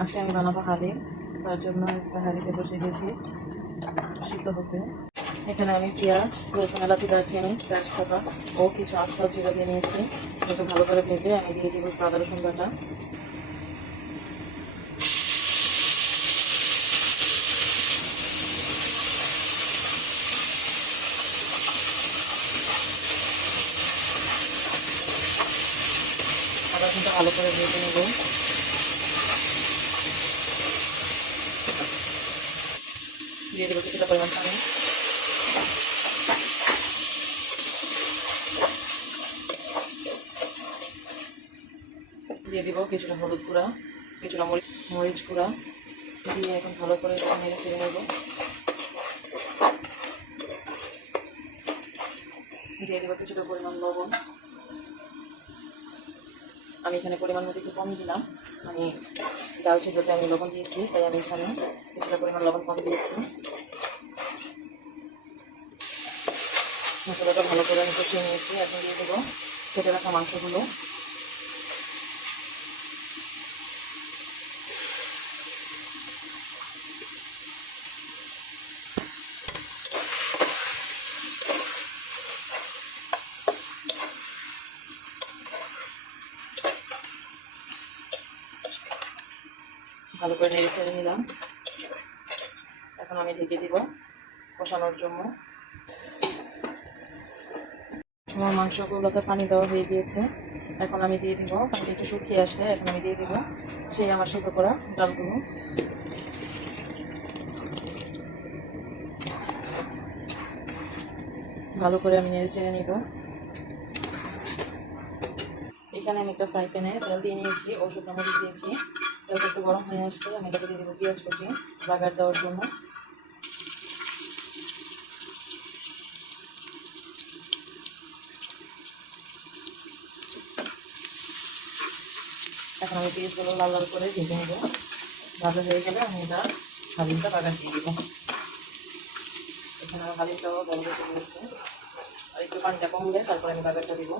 আজকে আমি বানাবো হালিম, তার জন্য একটা হাঁড়িতে বসে দিয়েছি সিদ্ধ হতে। এখানে আমি পেঁয়াজ, রসুন, এলাচি, দারচিনি, তেজপাতা ও কিছু আস্ত জিরা দিয়ে নিয়েছি। একটু ভালো করে ভেজে আমি দিয়ে দিব আদা রসুন বাটা। আদা রসুনটা ভালো করে ভেজে নেব। দিয়ে দেবো কিছুটা পরিমাণ পানি। দিয়ে দিব কিছুটা হলুদ গুঁড়া, কিছুটা মরিচ গুঁড়া দিয়ে এখন ভালো করে নেড়ে চেড়ে নেব। দিয়ে দেবো কিছুটা পরিমাণ লবণ। আমি এখানে পরিমাণ মতো একটু কম দিলাম, আমি ডাল সেদ্ধতে আমি লবণ দিয়েছি, তাই আমি এখানে কিছুটা পরিমাণ লবণ কম দিয়েছি। মশলাটা ভালো করে আমি কষিয়ে নিয়েছি। এখন দিয়ে দেবো কেটে রাখা মাংসগুলো। ভালো করে নেড়ে ছেড়ে নিলাম। এখন আমি ঢেকে দিব কষানোর জন্য। আমার মাংসগুলোতে পানি দেওয়া হয়ে গিয়েছে। এখন আমি দিয়ে দিব, পানিটা একটু শুকিয়ে আসলে এখন আমি দিয়ে দিব সেই আমার সিদ্ধ করা ডালগুলো। ভালো করে আমি নেড়ে চেড়ে নিব। এখানে আমি একটা ফ্রাই প্যানে তেল দিয়ে নিয়েছি ও শুকনো মরিচ দিয়েছি। তেলটা একটু গরম হয়ে আসলে আমি এটাকে দিয়ে দেবো পেঁয়াজ কুচি বাগার দেওয়ার জন্য। এখন আমি পেঁয়াজগুলো লাল লাল করে ভেজে নেব। ভাজা হয়ে গেলে আমি এটা হালিমটা বাগার দিয়ে দেবো। এখানে আমার হালিমটাও ভালো ভেজে নিয়েছে। আর একটু পানিটা কমলে তারপরে আমি বাগারটা দিব।